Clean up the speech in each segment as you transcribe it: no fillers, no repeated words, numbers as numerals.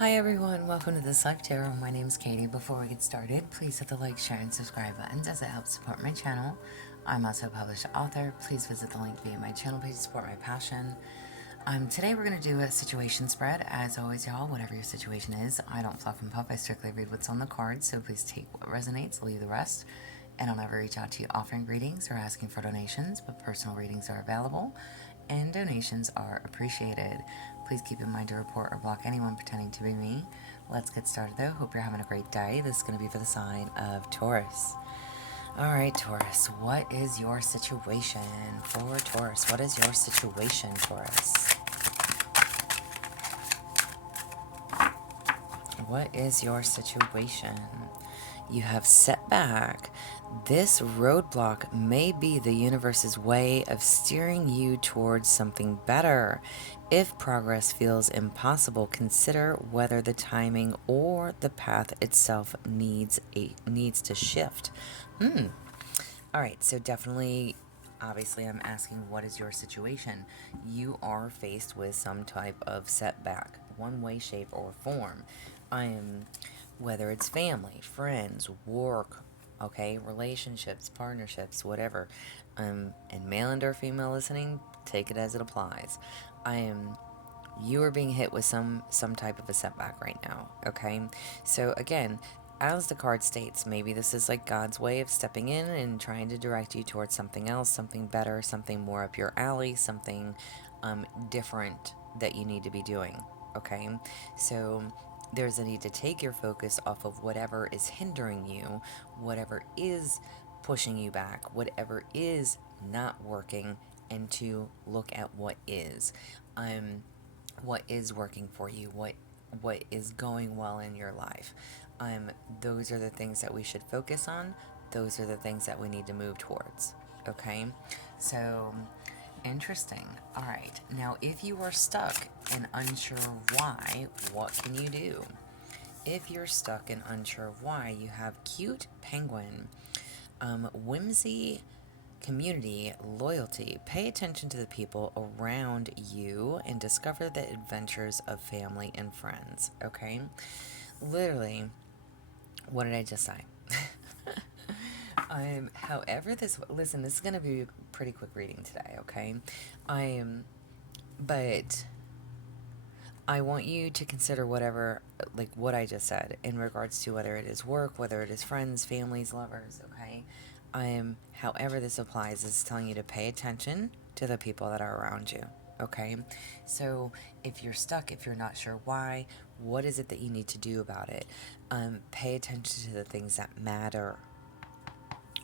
Hi everyone, welcome to the Select Tarot. My name is Katie. Before we get started, please hit the like, share, and subscribe buttons as it helps support my channel. I'm also a published author. Please visit the link via my channel page to support my passion. Today we're going to do a situation spread. As always, y'all, whatever your situation is, I don't fluff and puff. I strictly read what's on the card, so please take what resonates, leave the rest. And I'll never reach out to you offering readings or asking for donations, but personal readings are available and donations are appreciated. Please keep in mind to report or block anyone pretending to be me. Let's get started though. Hope you're having a great day. This is going to be for the sign of Taurus. Alright, Taurus, what is your situation for Taurus? What is your situation, Taurus? What is your situation? You have setback. This roadblock may be the universe's way of steering you towards something better. If progress feels impossible, consider whether the timing or the path itself needs to shift. All right, so definitely, obviously, I'm asking what is your situation? You are faced with some type of setback, one way, shape, or form. Whether it's family, friends, work, okay, relationships, partnerships, whatever. And male and or female listening, take it as it applies. You are being hit with some type of a setback right now, okay? So again, as the card states, maybe this is like God's way of stepping in and trying to direct you towards something else, something better, something more up your alley, something different that you need to be doing, okay? So there's a need to take your focus off of whatever is hindering you, whatever is pushing you back, whatever is not working, and to look at what is. What is working for you, what is going well in your life. Those are the things that we should focus on. Those are the things that we need to move towards. Okay? So, interesting. All right. Now, if you are stuck and unsure why, what can you do? If you're stuck and unsure of why, you have cute penguin, whimsy, community, loyalty. Pay attention to the people around you and discover the adventures of family and friends. Okay? Literally, what did I just say? However, listen, this is going to be a pretty quick reading today, okay? But I want you to consider whatever, like what I just said, in regards to whether it is work, whether it is friends, families, lovers, okay? However this applies is telling you to pay attention to the people that are around you, okay? So if you're stuck, if you're not sure why, what is it that you need to do about it? Pay attention to the things that matter,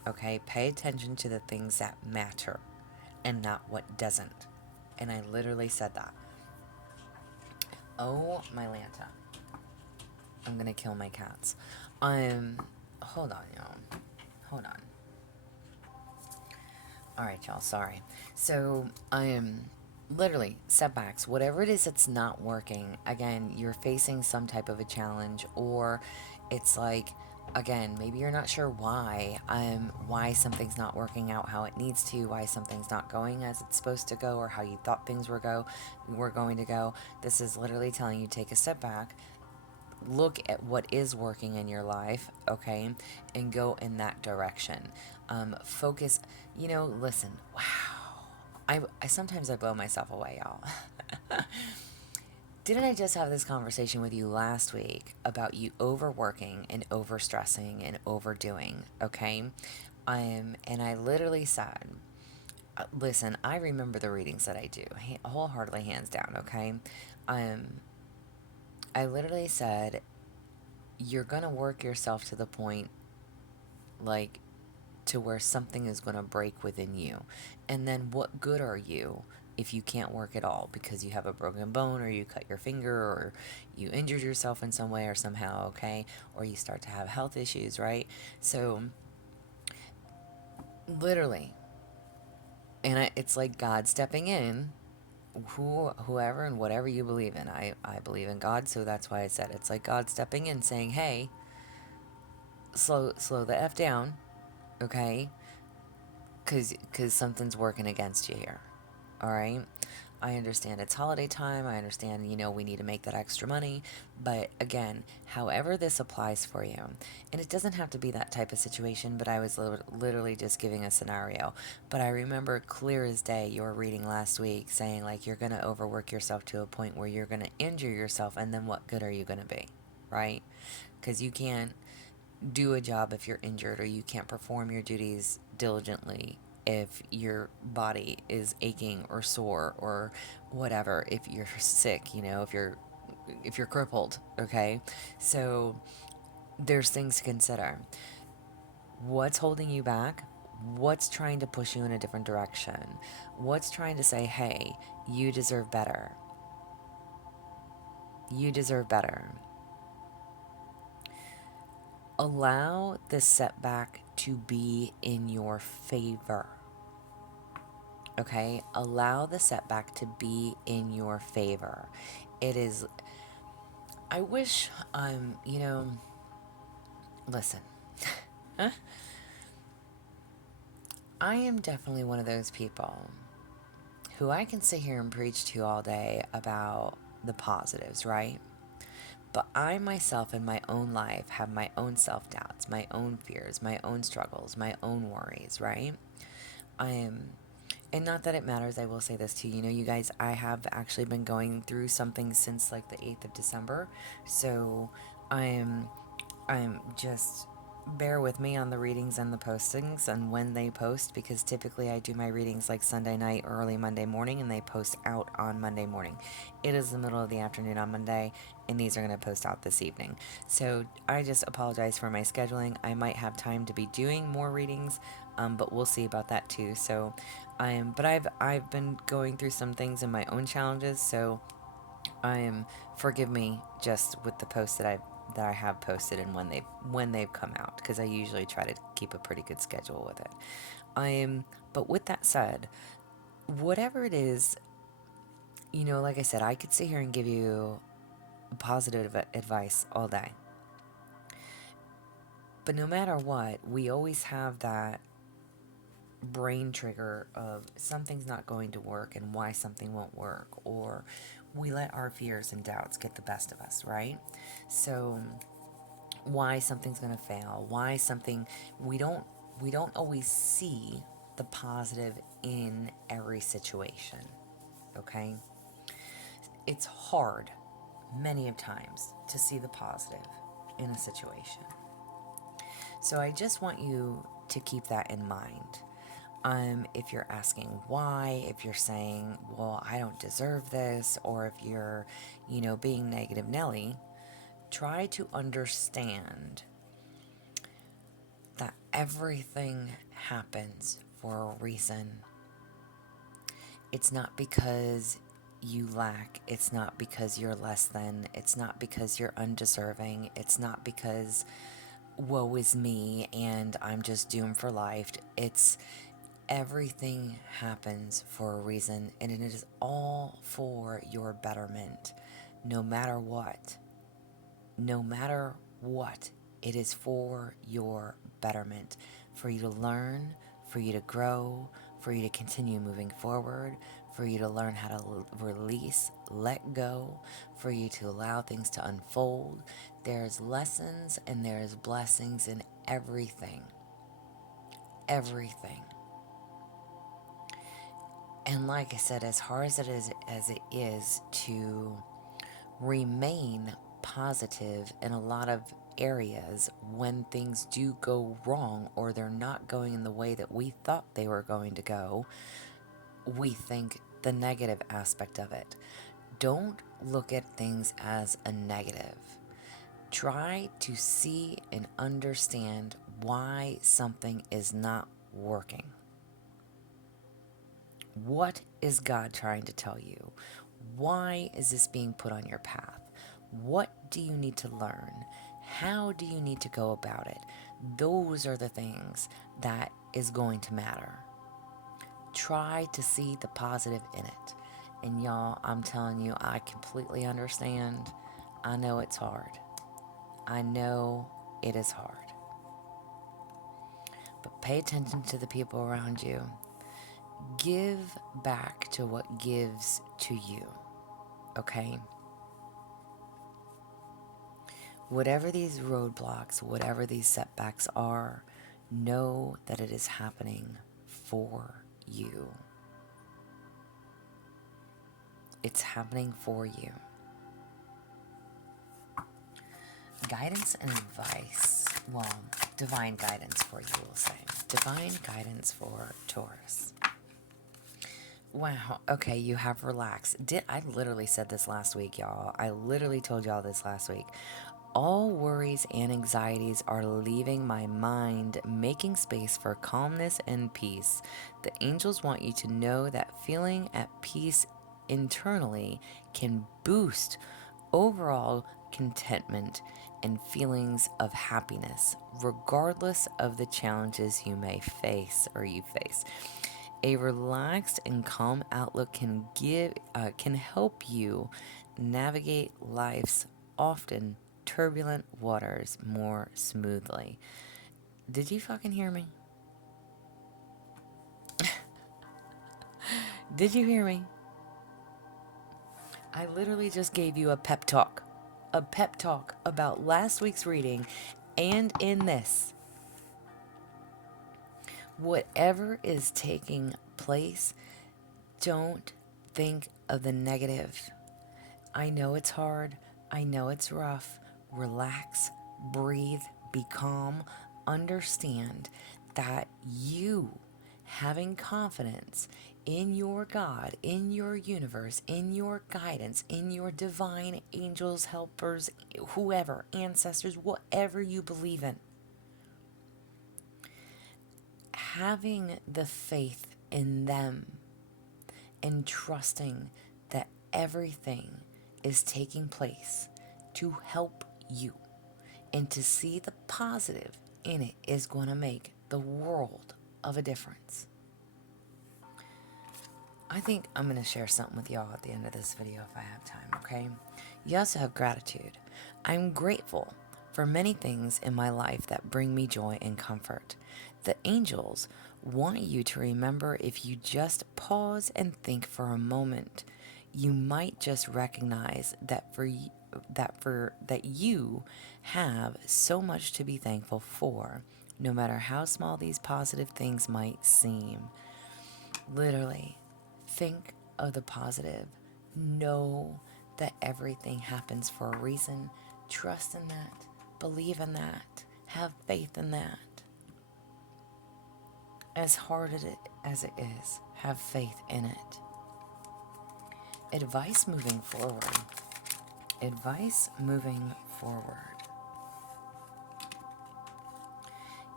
okay? Pay attention to the things that matter and not what doesn't. And I literally said that. Oh, my Lanta. I'm gonna kill my cats. Hold on, y'all. Hold on. Alright, y'all, sorry. So, literally, setbacks, whatever it is that's not working, again, you're facing some type of a challenge, or it's like, again, maybe you're not sure why something's not working out how it needs to, why something's not going as it's supposed to go, or how you thought things were going to go. This is literally telling you take a step back, look at what is working in your life, okay, and go in that direction. Focus, listen, wow. I sometimes I blow myself away, y'all. Didn't I just have this conversation with you last week about you overworking and overstressing and overdoing, okay? And I literally said, listen, I remember the readings that I do, wholeheartedly, hands down, okay? I literally said, you're going to work yourself to the point, like, to where something is going to break within you. And then what good are you if you can't work at all because you have a broken bone, or you cut your finger, or you injured yourself in some way or somehow, okay? Or you start to have health issues, right? So, literally, and it's like God stepping in, whoever and whatever you believe in. I believe in God, so that's why I said it's like God stepping in saying, hey, slow the F down, okay? Because something's working against you here, all right? I understand it's holiday time. I understand, we need to make that extra money. But again, however this applies for you, and it doesn't have to be that type of situation, but I was literally just giving a scenario. But I remember clear as day your reading last week saying, like, you're going to overwork yourself to a point where you're going to injure yourself, and then what good are you going to be? Right? Because you can't do a job if you're injured, or you can't perform your duties diligently if your body is aching or sore or whatever, if you're sick, if you're crippled, okay? So there's things to consider. What's holding you back? What's trying to push you in a different direction? What's trying to say, hey, you deserve better? You deserve better. Allow the setback to be in your favor. Okay? Allow the setback to be in your favor. It is, I wish listen, I am definitely one of those people who I can sit here and preach to all day about the positives, right? But I myself in my own life have my own self doubts, my own fears, my own struggles, my own worries, right? I am, and not that it matters, I will say this too. You guys, I have actually been going through something since like the 8th of December. So I'm just, bear with me on the readings and the postings and when they post, because typically I do my readings like Sunday night or early Monday morning, and they post out on Monday morning. It is the middle of the afternoon on Monday, and these are going to post out this evening. So I just apologize for my scheduling. I might have time to be doing more readings, but we'll see about that too. So but I've been going through some things in my own challenges, so forgive me just with the posts that I have posted and when they've come out, because I usually try to keep a pretty good schedule with it. But with that said, whatever it is, like I said, I could sit here and give you positive advice all day. But no matter what, we always have that brain trigger of something's not going to work and why something won't work, or we let our fears and doubts get the best of us, right? So why something's going to fail, why something, we don't always see the positive in every situation. Okay? It's hard many of times to see the positive in a situation. So I just want you to keep that in mind. If you're asking why, if you're saying, well, I don't deserve this, or if you're, being negative Nelly, try to understand that everything happens for a reason. It's not because you lack, it's not because you're less than, it's not because you're undeserving, it's not because woe is me and I'm just doomed for life. It's everything happens for a reason, and it is all for your betterment. No matter what, no matter what, it is for your betterment, for you to learn, for you to grow, for you to continue moving forward, for you to learn how to release, let go, for you to allow things to unfold. There's lessons and there's blessings in everything. Everything. And like I said, as hard as it is to remain positive in a lot of areas when things do go wrong, or they're not going in the way that we thought they were going to go, we think the negative aspect of it. Don't look at things as a negative. Try to see and understand why something is not working. What is God trying to tell you? Why is this being put on your path? What do you need to learn? How do you need to go about it? Those are the things that is going to matter. Try to see the positive in it. And y'all, I'm telling you, I completely understand. I know it's hard. I know it is hard. But pay attention to the people around you. Give back to what gives to you, okay? Whatever these roadblocks, whatever these setbacks are, know that it is happening for you. It's happening for you. Guidance and advice. Well, divine guidance for you, we'll say. Divine guidance for Taurus. Wow. Okay, you have relaxed. I literally said this last week, y'all. I literally told y'all this last week. All worries and anxieties are leaving my mind, making space for calmness and peace. The angels want you to know that feeling at peace internally can boost overall contentment and feelings of happiness, regardless of the challenges you may face or you face. A relaxed and calm outlook can help you navigate life's often turbulent waters more smoothly. Did you fucking hear me? Did you hear me? I literally just gave you a pep talk. A pep talk about last week's reading and in this. Whatever is taking place, don't think of the negative. I know it's hard. I know it's rough. Relax, breathe, be calm. Understand that you having confidence in your God, in your universe, in your guidance, in your divine angels, helpers, whoever, ancestors, whatever you believe in. Having the faith in them and trusting that everything is taking place to help you and to see the positive in it is going to make the world of a difference. I think I'm going to share something with y'all at the end of this video if I have time, okay? You also have gratitude. I'm grateful for many things in my life that bring me joy and comfort. The angels want you to remember, if you just pause and think for a moment, you might just recognize that you have so much to be thankful for, no matter how small these positive things might seem. Literally, think of the positive. Know that everything happens for a reason. Trust in that. Believe in that. Have faith in that. As hard as it is, have faith in it. Advice moving forward. Advice moving forward.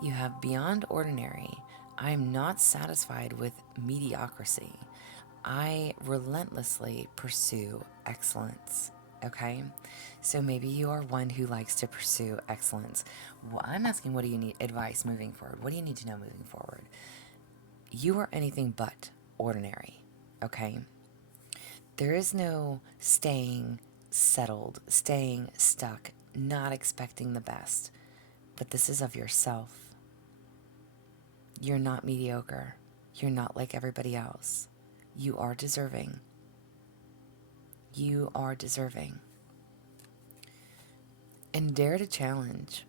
You have beyond ordinary. I am not satisfied with mediocrity. I relentlessly pursue excellence. Okay? So maybe you are one who likes to pursue excellence. Well, I'm asking, what do you need advice moving forward? What do you need to know moving forward? You are anything but ordinary. Okay? There is no staying settled, staying stuck, not expecting the best. But this is of yourself. You're not mediocre. You're not like everybody else. You are deserving. You are deserving. And dare to challenge.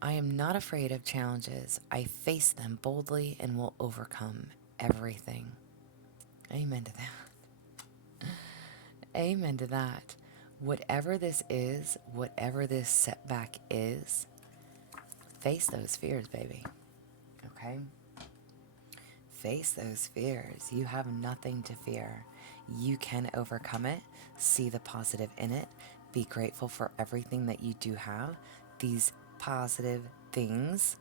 I am not afraid of challenges. I face them boldly and will overcome everything. Amen to that. Amen to that. Whatever this is, whatever this setback is, face those fears, baby. Okay? Face those fears. You have nothing to fear. You can overcome it. See the positive in it. Be grateful for everything that you do have. These positive things,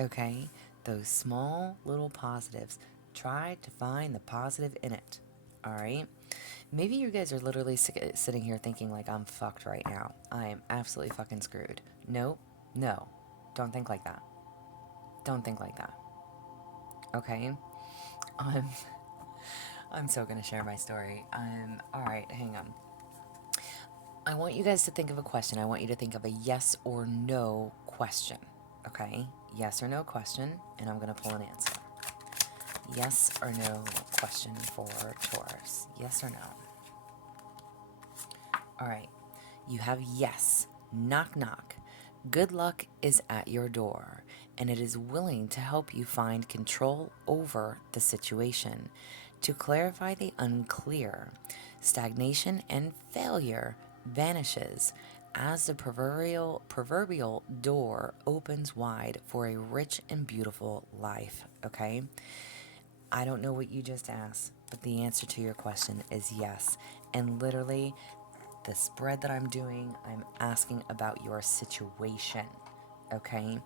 okay? Those small little positives. Try to find the positive in it. All right? Maybe you guys are literally sitting here thinking like, I'm fucked right now. I am absolutely fucking screwed. No. Don't think like that. Don't think like that. Okay? I'm so gonna share my story. Alright, hang on. I want you guys to think of a question. I want you to think of a yes or no question. Okay? Yes or no question, and I'm gonna pull an answer. Yes or no question for Taurus. Yes or no? All right. You have yes. Knock, knock. Good luck is at your door, and it is willing to help you find control over the situation. To clarify the unclear, stagnation and failure vanishes as the proverbial door opens wide for a rich and beautiful life. Okay? I don't know what you just asked, but the answer to your question is yes. And literally, the spread that I'm doing, I'm asking about your situation, okay?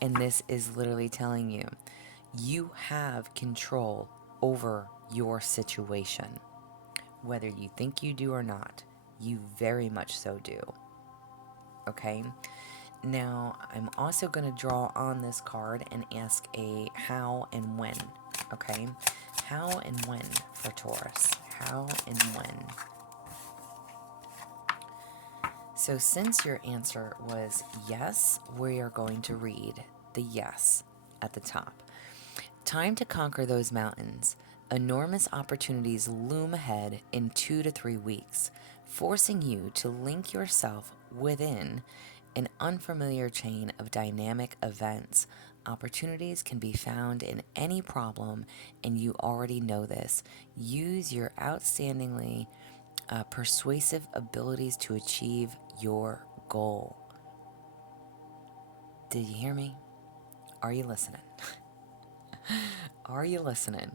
And this is literally telling you, you have control over your situation. Whether you think you do or not, you very much so do, okay? Now, I'm also going to draw on this card and ask a how and when, okay? How and when for Taurus. How and when. So since your answer was yes, we are going to read the yes at the top. Time to conquer those mountains. Enormous opportunities loom ahead in 2 to 3 weeks, forcing you to link yourself within an unfamiliar chain of dynamic events. Opportunities can be found in any problem, and you already know this. Use your outstandingly persuasive abilities to achieve your goal. Did you hear me? Are you listening? Are you listening?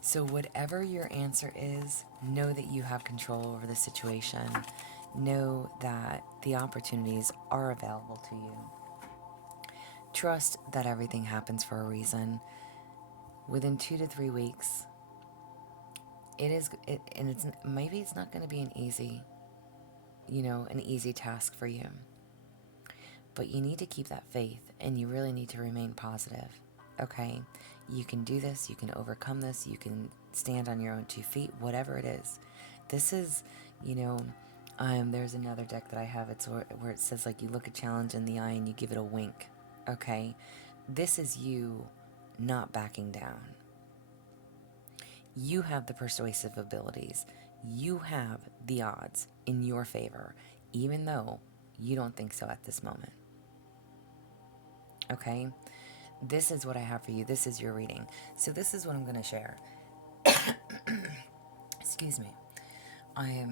So, whatever your answer is, know that you have control over the situation. Know that the opportunities are available to you. Trust that everything happens for a reason. Within 2 to 3 weeks, and it's maybe it's not going to be an easy task for you. But you need to keep that faith, and you really need to remain positive. Okay? You can do this, you can overcome this, you can stand on your own 2 feet, whatever it is. This is, there's another deck that I have, it's where it says, like, you look a challenge in the eye and you give it a wink. Okay? This is you not backing down. You have the persuasive abilities. You have the odds in your favor, even though you don't think so at this moment. Okay? This is what I have for you. This is your reading. So this is what I'm going to share. Excuse me. I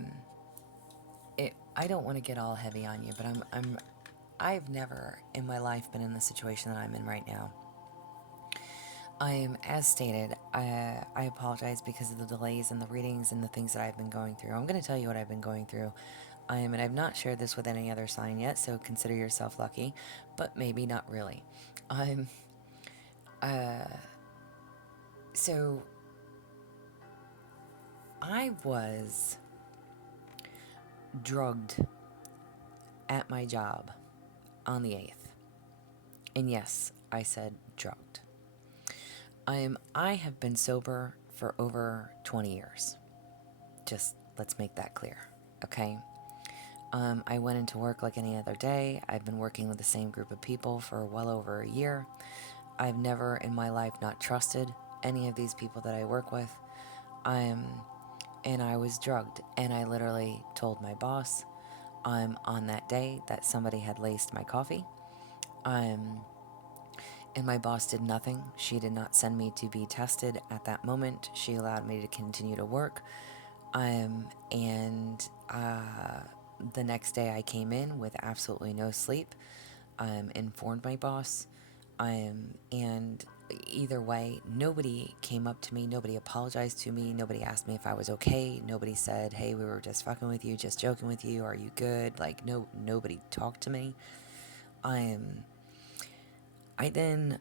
don't want to get all heavy on you, but I've never in my life been in the situation that I'm in right now. As stated, I apologize because of the delays and the readings and the things that I've been going through. I'm going to tell you what I've been going through. And I've not shared this with any other sign yet, so consider yourself lucky, but maybe not really. So I was drugged at my job on the 8th. And yes, I said drugged. I have been sober for over 20 years. Just let's make that clear, okay? I went into work like any other day. I've been working with the same group of people for well over a year. I've never in my life not trusted any of these people that I work with. And I was drugged, and I literally told my boss on that day that somebody had laced my coffee. And my boss did nothing. She did not send me to be tested at that moment. She allowed me to continue to work. And the next day I came in with absolutely no sleep. Informed my boss. And either way, nobody came up to me. Nobody apologized to me. Nobody asked me if I was okay. Nobody said, hey, we were just fucking with you, just joking with you. Are you good? Like, nobody talked to me. I then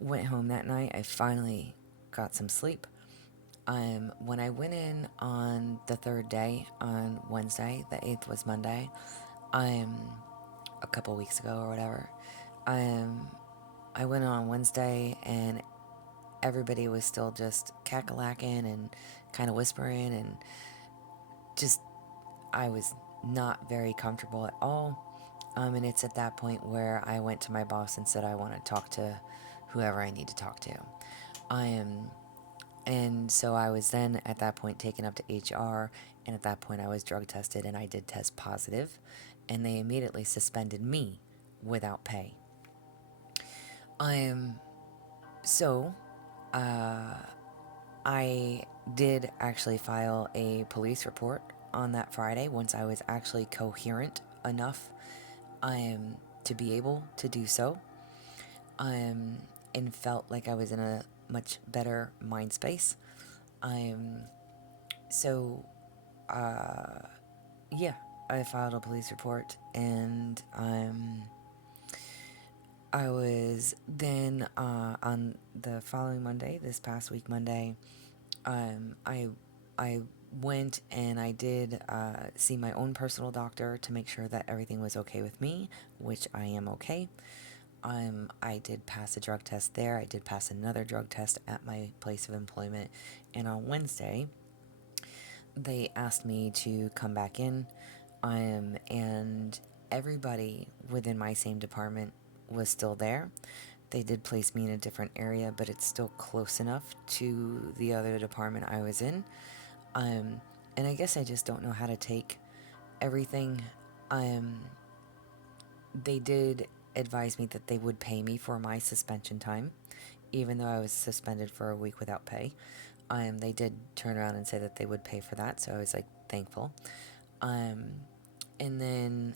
went home that night. I finally got some sleep. When I went in on the 3rd day, on Wednesday, the 8th was Monday, a couple weeks ago or whatever, I went on Wednesday and everybody was still just cackalaacking and kind of whispering, and just, I was not very comfortable at all. And it's at that point where I went to my boss and said I want to talk to whoever I need to talk to. And so I was then at that point taken up to HR, and at that point I was drug tested and I did test positive, and they immediately suspended me without pay. Um, so I did actually file a police report on that Friday once I was actually coherent enough to be able to do so, and felt like I was in a much better mind space. So yeah, I filed a police report, and I was then on the following Monday, this past week Monday, I went and I did see my own personal doctor to make sure that everything was okay with me, which I am okay. I did pass a drug test there. I did pass another drug test at my place of employment, and on Wednesday, they asked me to come back in, and everybody within my same department was still there. They did place me in a different area, but it's still close enough to the other department I was in. And I guess I just don't know how to take everything. They did advise me that they would pay me for my suspension time, even though I was suspended for a week without pay. They did turn around and say that they would pay for that, so I was like thankful. And then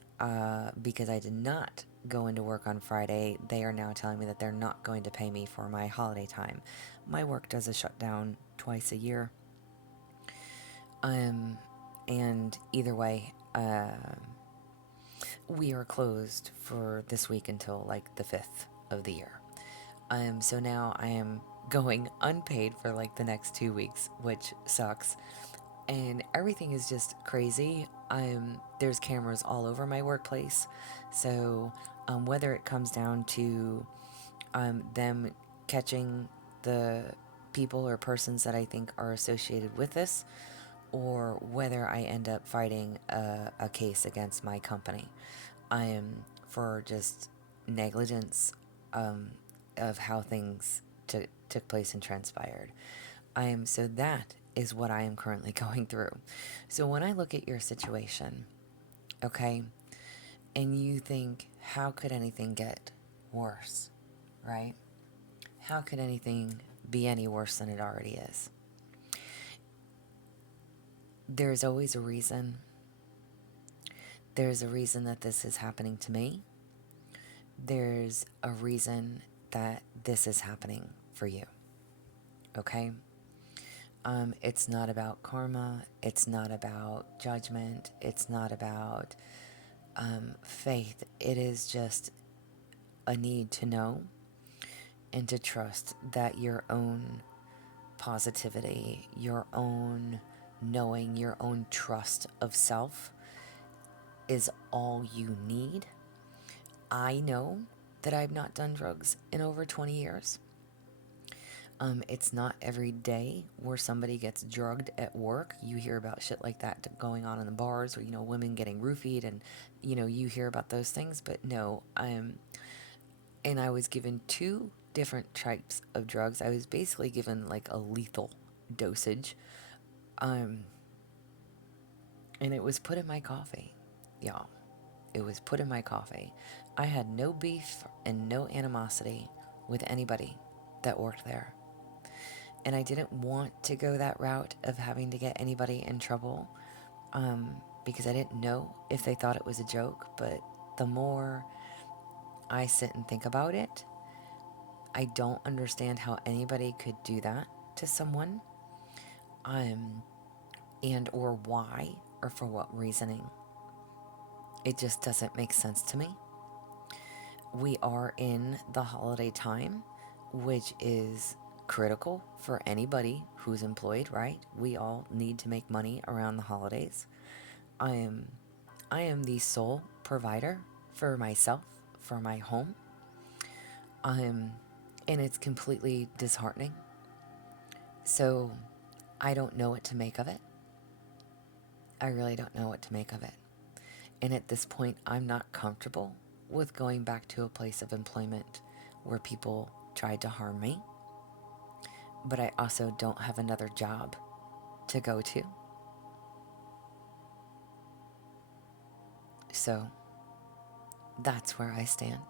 because I did not go into work on Friday, they are now telling me that they're not going to pay me for my holiday time. My work does a shutdown twice a year. And either way, we are closed for this week until like the 5th of the year. So now I am going unpaid for like the next 2 weeks, which sucks. And everything is just crazy. There's cameras all over my workplace. So whether it comes down to them catching the people or persons that I think are associated with this, or whether I end up fighting a case against my company for just negligence of how things took place and transpired. So that is what I am currently going through. So when I look at your situation, okay, and you think, how could anything get worse, right? How could anything be any worse than it already is? There's always a reason. There's a reason that this is happening to me. There's a reason that this is happening for you. Okay? It's not about karma. It's not about judgment. It's not about faith. It is just a need to know and to trust that your own positivity, your own knowing, your own trust of self is all you need. I know that I've not done drugs in over 20 years. It's not every day where somebody gets drugged at work. You hear about shit like that going on in the bars, or women getting roofied, and you hear about those things. But no, and I was given two different types of drugs. I was basically given like a lethal dosage, and it was put in my coffee, y'all. It was put in my coffee. I had no beef and no animosity with anybody that worked there. And I didn't want to go that route of having to get anybody in trouble because I didn't know if they thought it was a joke. But the more I sit and think about it, I don't understand how anybody could do that to someone, and or why or for what reasoning. It just doesn't make sense to me. We are in the holiday time, which is critical for anybody who's employed, right? We all need to make money around the holidays. I am the sole provider for myself, for my home. And it's completely disheartening. So I don't know what to make of it. I really don't know what to make of it. And at this point, I'm not comfortable with going back to a place of employment where people tried to harm me, but I also don't have another job to go to. So that's where I stand.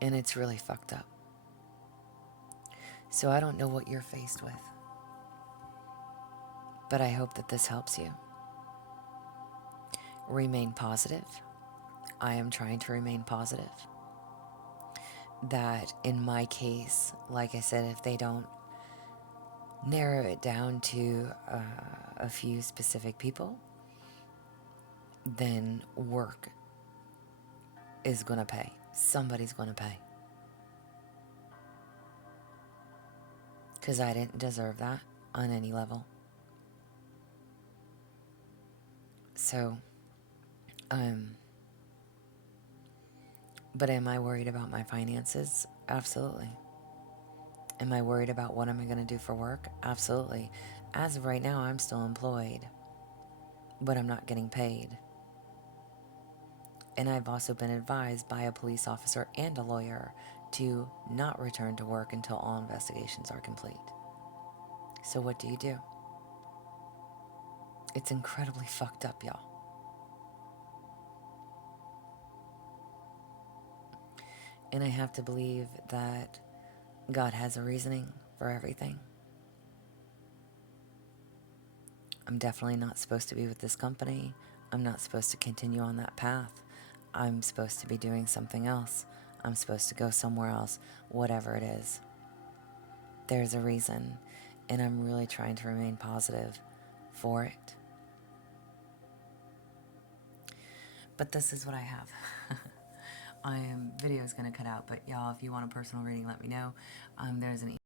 And it's really fucked up. So I don't know what you're faced with, but I hope that this helps you. Remain positive. I am trying to remain positive. That in my case, like I said, if they don't narrow it down to a few specific people, then work is going to pay. Somebody's going to pay. Because I didn't deserve that on any level. So, but am I worried about my finances? Absolutely. Am I worried about what am I going to do for work? Absolutely. As of right now, I'm still employed, but I'm not getting paid. And I've also been advised by a police officer and a lawyer to not return to work until all investigations are complete. So what do you do? It's incredibly fucked up, y'all. And I have to believe that God has a reasoning for everything. I'm definitely not supposed to be with this company. I'm not supposed to continue on that path. I'm supposed to be doing something else. I'm supposed to go somewhere else, whatever it is. There's a reason, and I'm really trying to remain positive for it. But this is what I have. Video is going to cut out, but y'all, if you want a personal reading, let me know. There's an